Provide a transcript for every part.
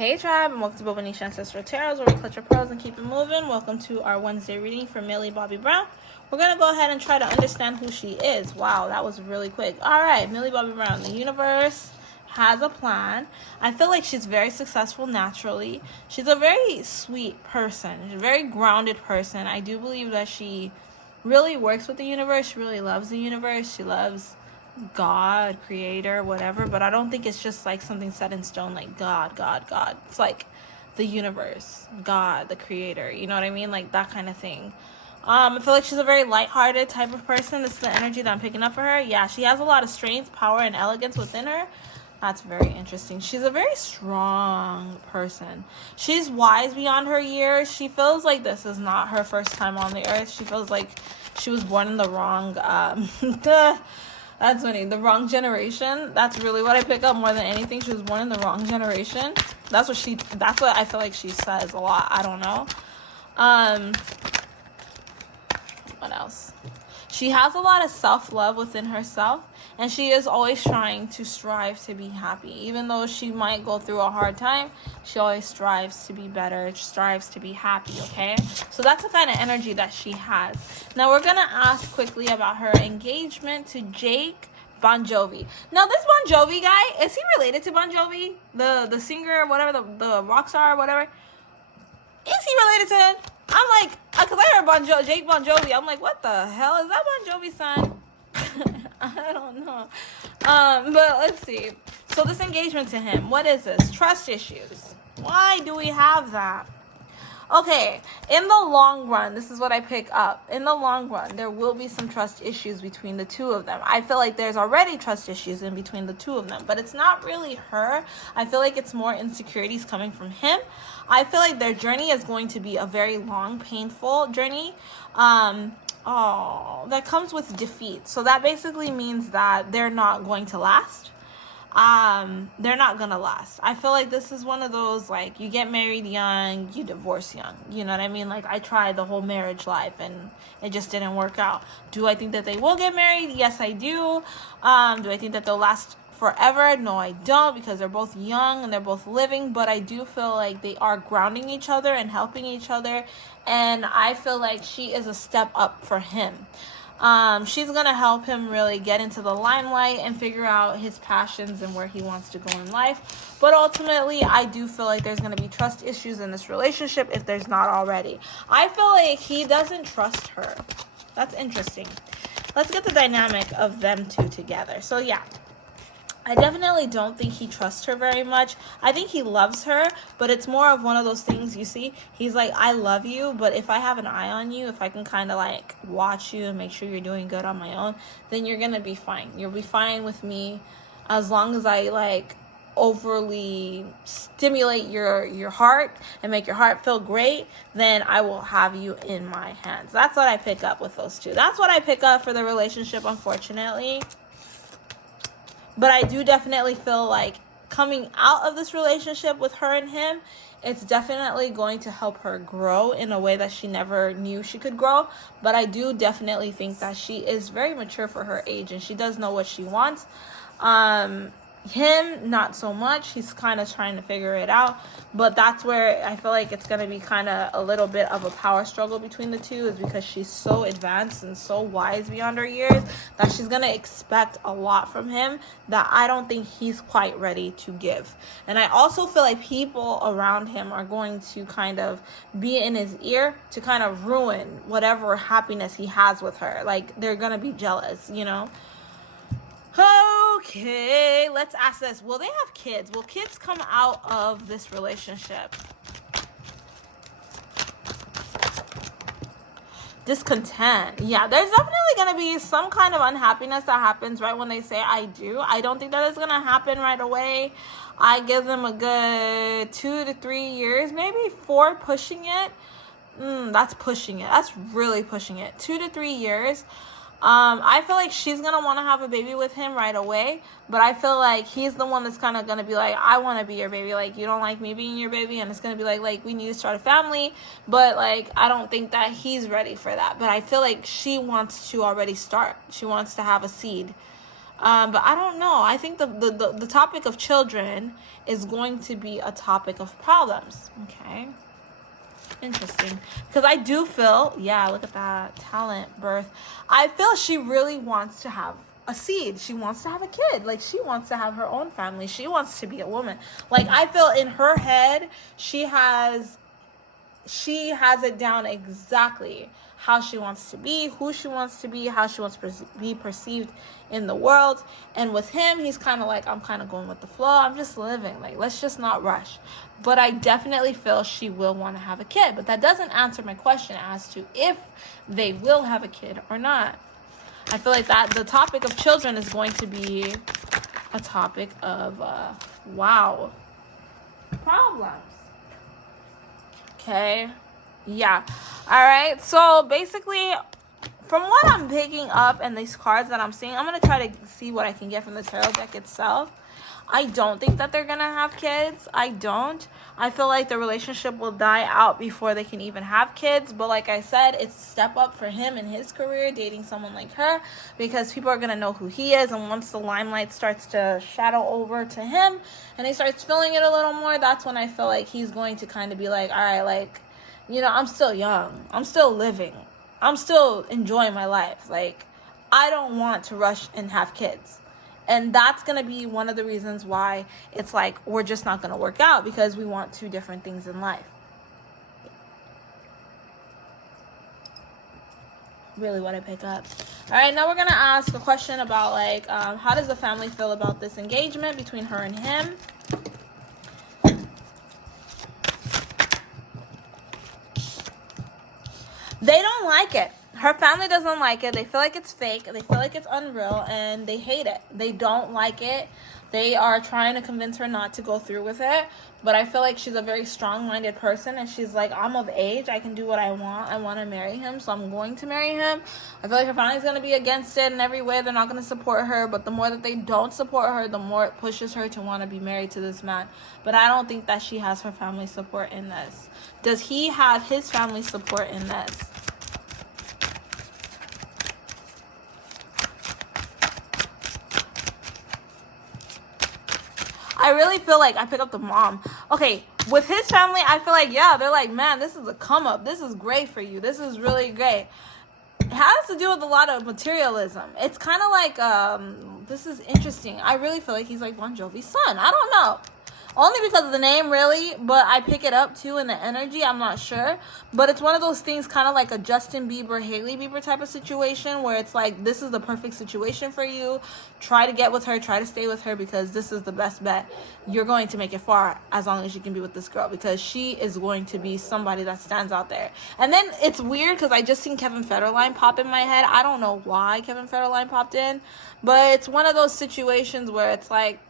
Hey tribe, and welcome to Bobo-Nesha Ancestral Tarot, where we clutch our pearls and keep it moving. Welcome to our Wednesday reading for Millie Bobby Brown. We're going to go ahead and try to understand who she is. Wow, that was really quick. All right, Millie Bobby Brown, the universe has a plan. I feel like she's very successful naturally. She's a very sweet person. She's a very grounded person. I do believe that she really works with the universe. She really loves the universe. She loves God, creator, whatever, but I don't think it's just like something set in stone like God. It's like the universe, God, the creator, you know what I mean? Like that kind of thing. I feel like she's a very lighthearted type of person. This is the energy that I'm picking up for her. Yeah, she has a lot of strength, power, and elegance within her. That's very interesting. She's a very strong person. She's wise beyond her years. She feels like this is not her first time on the earth. She feels like she was born in the wrong that's funny. The wrong generation. That's really what I pick up more than anything. She was born in the wrong generation. That's what I feel like she says a lot. I don't know. What else? She has a lot of self-love within herself, and she is always trying to strive to be happy. Even though she might go through a hard time, she always strives to be better, strives to be happy, okay? So that's the kind of energy that she has. Now we're going to ask quickly about her engagement to Jake Bon Jovi. Now this Bon Jovi guy, is he related to Bon Jovi? The singer, whatever, the rock star, whatever? Is he related to him? I'm like, because I heard Jake Bon Jovi. I'm like, what the hell? Is that Bon Jovi's son? I don't know. But let's see. So this engagement to him, what is this? Trust issues. Why do we have that? Okay, in the long run, this is what I pick up. In the long run, there will be some trust issues between the two of them. I feel like there's already trust issues in between the two of them, but it's not really her. I feel like it's more insecurities coming from him. I feel like their journey is going to be a very long, painful journey. That comes with defeat. So that basically means that they're not going to last. They're not gonna last. I feel like this is one of those, like, you get married young, you divorce young, you know what I mean? Like, I tried the whole marriage life and it just didn't work out. Do I think that they will get married? Yes, I do. Do I think that they'll last forever? No, I don't, because they're both young and they're both living, but I do feel like they are grounding each other and helping each other, and I feel like she is a step up for him. She's going to help him really get into the limelight and figure out his passions and where he wants to go in life. But ultimately, I do feel like there's going to be trust issues in this relationship if there's not already. I feel like he doesn't trust her. That's interesting. Let's get the dynamic of them two together. So yeah, I definitely don't think he trusts her very much. I think he loves her, but it's more of one of those things, you see. He's like, I love you, but if I have an eye on you, if I can kind of like watch you and make sure you're doing good on my own, then you're going to be fine. You'll be fine with me as long as I like overly stimulate your heart and make your heart feel great, then I will have you in my hands. That's what I pick up with those two. That's what I pick up for the relationship, unfortunately. But I do definitely feel like coming out of this relationship with her and him, it's definitely going to help her grow in a way that she never knew she could grow. But I do definitely think that she is very mature for her age and she does know what she wants. Him, not so much. He's kind of trying to figure it out. But that's where I feel like it's going to be kind of a little bit of a power struggle between the two, is because she's so advanced and so wise beyond her years that she's going to expect a lot from him that I don't think he's quite ready to give. And I also feel like people around him are going to kind of be in his ear to kind of ruin whatever happiness he has with her. Like, they're going to be jealous, you know? Okay, let's ask this. Will they have kids? Will kids come out of this relationship? Discontent. Yeah, there's definitely going to be some kind of unhappiness that happens right when they say I do. I don't think that is going to happen right away. I give them a good 2 to 3 years, maybe 4 pushing it. That's pushing it. That's really pushing it. 2 to 3 years. I feel like she's going to want to have a baby with him right away, but I feel like he's the one that's kind of going to be like, I want to be your baby. Like, you don't like me being your baby, and it's going to be like, we need to start a family, but, like, I don't think that he's ready for that, but I feel like she wants to already start. She wants to have a seed. But I don't know. I think the topic of children is going to be a topic of problems. Okay. Interesting. Because I do feel, yeah, look at that. Talent, birth. I feel she really wants to have a seed. She wants to have a kid. Like, she wants to have her own family. She wants to be a woman. Like, I feel in her head, she has it down exactly how she wants to be, who she wants to be, how she wants to be perceived in the world. And with him, he's kind of like, I'm kind of going with the flow. I'm just living. Like, let's just not rush. But I definitely feel she will want to have a kid. But that doesn't answer my question as to if they will have a kid or not. I feel like that the topic of children is going to be a topic of, wow, problems. Okay. Yeah. All right. So basically, from what I'm picking up and these cards that I'm seeing, I'm going to try to see what I can get from the tarot deck itself. I don't think that they're going to have kids. I don't. I feel like the relationship will die out before they can even have kids. But like I said, it's a step up for him in his career, dating someone like her, because people are going to know who he is. And once the limelight starts to shadow over to him and he starts feeling it a little more, that's when I feel like he's going to kind of be like, all right, like, you know, I'm still young. I'm still living. I'm still enjoying my life. Like, I don't want to rush and have kids. And that's going to be one of the reasons why it's like we're just not going to work out, because we want two different things in life. Really what I pick up. All right, now we're going to ask a question about, like, how does the family feel about this engagement between her and him? They don't like it. Her family doesn't like it. They feel like it's fake. They feel like it's unreal, and they hate it. They don't like it. They are trying to convince her not to go through with it. But I feel like she's a very strong-minded person, and she's like, I'm of age. I can do what I want. I want to marry him, so I'm going to marry him. I feel like her family's going to be against it in every way. They're not going to support her. But the more that they don't support her, the more it pushes her to want to be married to this man. But I don't think that she has her family support in this. Does he have his family support in this? I really feel like I pick up the mom. Okay, with his family, I feel like, yeah, they're like, man, this is a come up. This is great for you. This is really great. It has to do with a lot of materialism. It's kind of like, this is interesting. I really feel like he's like Bon Jovi's son. I don't know. Only because of the name, really, but I pick it up, too, in the energy. I'm not sure. But it's one of those things kind of like a Justin Bieber, Hailey Bieber type of situation where it's like, this is the perfect situation for you. Try to get with her. Try to stay with her because this is the best bet. You're going to make it far as long as you can be with this girl because she is going to be somebody that stands out there. And then it's weird because I just seen Kevin Federline pop in my head. I don't know why Kevin Federline popped in, but it's one of those situations where it's like,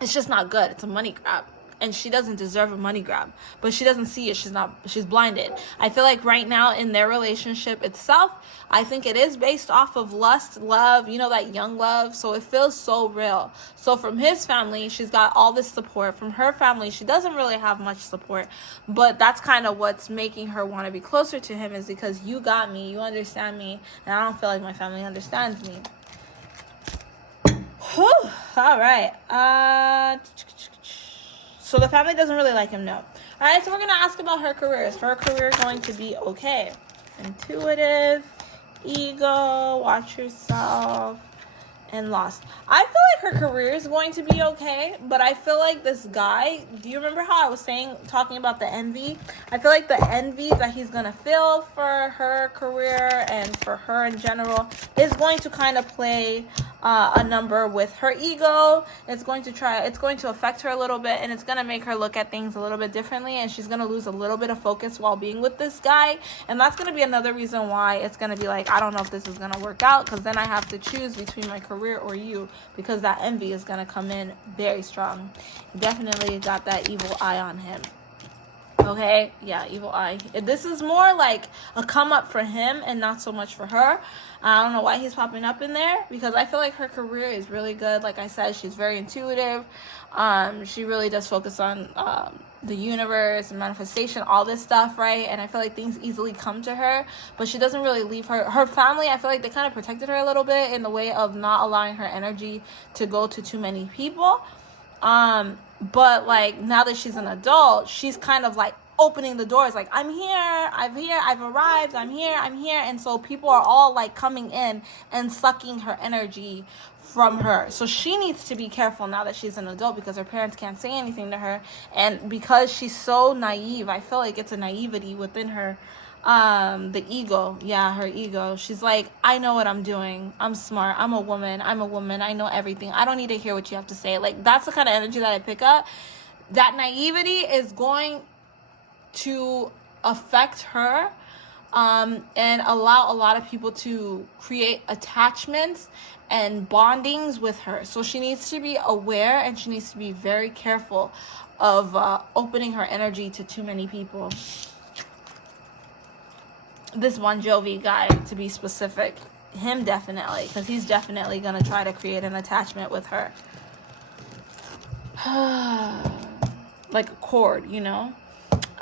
it's just not good. It's a money grab. And she doesn't deserve a money grab. But she doesn't see it. She's blinded. I feel like right now in their relationship itself, I think it is based off of lust, love, you know, that young love. So it feels so real. So from his family, she's got all this support. From her family, she doesn't really have much support. But that's kind of what's making her want to be closer to him is because you got me. You understand me. And I don't feel like my family understands me. Whew. All right. So the family doesn't really like him, no. All right, so we're going to ask about her career. Is her career going to be okay? Intuitive, ego, watch yourself, and lost. I feel like her career is going to be okay, but I feel like this guy, do you remember how I was talking about the envy? I feel like the envy that he's going to feel for her career and for her in general is going to kind of play a number with her ego. It's going to affect her a little bit, and it's going to make her look at things a little bit differently, and she's going to lose a little bit of focus while being with this guy. And that's going to be another reason why it's going to be like, I don't know if this is going to work out, because then I have to choose between my career or you, because that envy is going to come in very strong. Definitely got that evil eye on him. Okay, yeah, evil eye. This is more like a come up for him and not so much for her. I don't know why he's popping up in there, because I feel like her career is really good. Like I said, she's very intuitive. She really does focus on the universe and manifestation, all this stuff, right? And I feel like things easily come to her, but she doesn't really leave her family. I feel like they kind of protected her a little bit in the way of not allowing her energy to go to too many people. But like now that she's an adult, she's kind of like opening the doors, like I've arrived, I'm here. And so people are all like coming in and sucking her energy from her. So she needs to be careful now that she's an adult, because her parents can't say anything to her, and because she's so naive, I feel like it's a naivety within her, the ego, her ego. She's like, I know what I'm doing, I'm smart, I'm a woman, I know everything, I don't need to hear what you have to say. Like, that's the kind of energy that I pick up. That naivety is going to affect her, and allow a lot of people to create attachments and bondings with her. So she needs to be aware, and she needs to be very careful of opening her energy to too many people. This Bon Jovi guy, to be specific, him definitely, because he's definitely going to try to create an attachment with her. Like a cord, you know?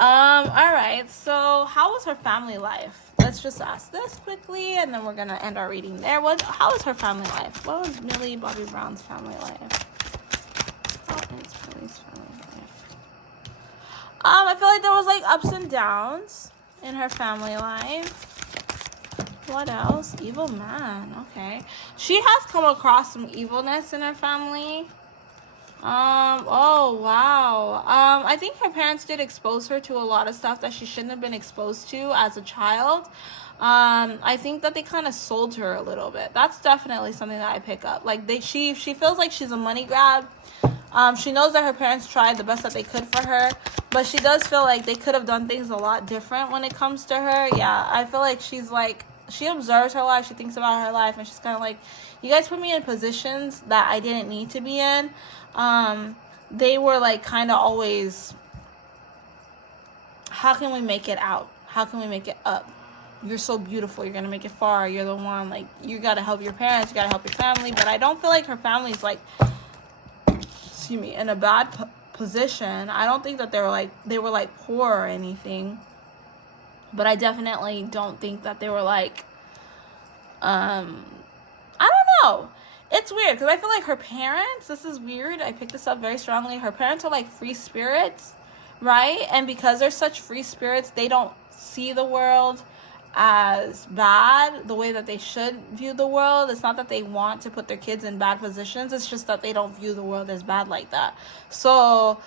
Alright, so how was her family life? Let's just ask this quickly, and then we're gonna end our reading there. How was her family life? What was Millie Bobby Brown's family life? How is Millie's family life? I feel like there was like ups and downs in her family life. What else? Evil man, okay. She has come across some evilness in her family. Oh wow. I think her parents did expose her to a lot of stuff that she shouldn't have been exposed to as a child. I think that they kind of sold her a little bit. That's definitely something that I pick up. Like she feels like she's a money grab. She knows that her parents tried the best that they could for her, but she does feel like they could have done things a lot different when it comes to her. Yeah, I feel like she's like, she observes her life, she thinks about her life, and she's kind of like, you guys put me in positions that I didn't need to be in. They were like kind of always, how can we make it out? How can we make it up? You're so beautiful, you're gonna make it far, you're the one, like, you gotta help your parents, you gotta help your family. But I don't feel like her family's like, excuse me, in a bad position. I don't think that they were like poor or anything, but I definitely don't think that they were like, I don't know. It's weird because I feel like her parents, this is weird, I picked this up very strongly, her parents are like free spirits, right? And because they're such free spirits, they don't see the world as bad the way that they should view the world. It's not that they want to put their kids in bad positions, it's just that they don't view the world as bad like that. So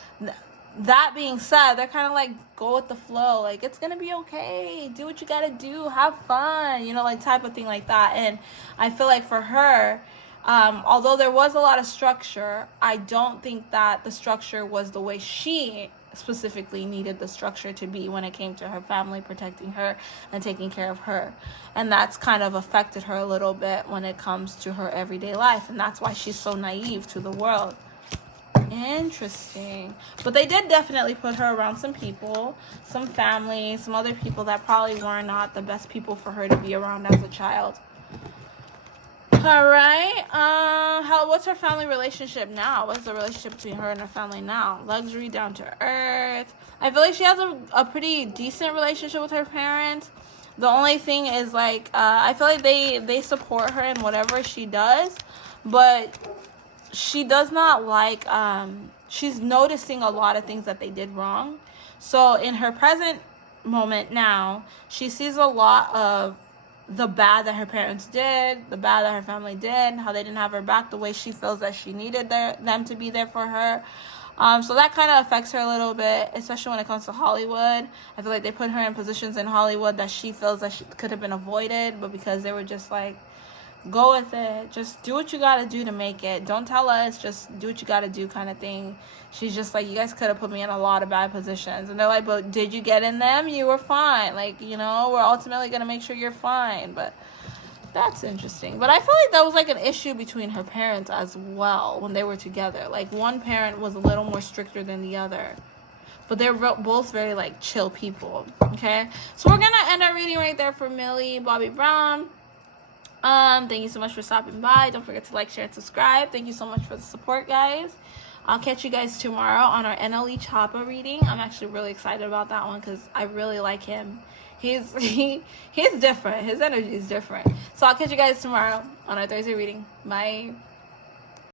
that being said, they're kind of like, go with the flow, like, it's gonna be okay, do what you gotta do, have fun, you know, like type of thing like that. And I feel like for her, although there was a lot of structure, I don't think that the structure was the way she specifically needed the structure to be when it came to her family protecting her and taking care of her. And that's kind of affected her a little bit when it comes to her everyday life, and that's why she's so naive to the world. Interesting. But they did definitely put her around some people, some family, some other people that probably were not the best people for her to be around as a child. All right. What's her family relationship now? What's the relationship between her and her family now? Luxury, down to earth. I feel like she has a pretty decent relationship with her parents. The only thing is, like, I feel like they support her in whatever she does, but she does not like, she's noticing a lot of things that they did wrong. So in her present moment now, she sees a lot of the bad that her parents did, the bad that her family did, how they didn't have her back the way she feels that she needed them to be there for her. So that kind of affects her a little bit, especially when it comes to Hollywood. I feel like they put her in positions in Hollywood that she feels that she could have been avoided, but because they were just like, go with it, just do what you gotta do to make it, don't tell us, just do what you gotta do kind of thing. She's just like, you guys could have put me in a lot of bad positions. And they're like, but did you get in them? You were fine, like, you know, we're ultimately gonna make sure you're fine. But that's interesting. But I feel like that was like an issue between her parents as well when they were together. Like, one parent was a little more stricter than the other, but they're both very like chill people. Okay, so we're gonna end our reading right there for Millie Bobby Brown. Thank you so much for stopping by. Don't forget to like, share, and subscribe. Thank you so much for the support, guys. I'll catch you guys tomorrow on our NLE Choppa reading. I'm actually really excited about that one because I really like him. He's different. His energy is different. So I'll catch you guys tomorrow on our Thursday reading. Bye.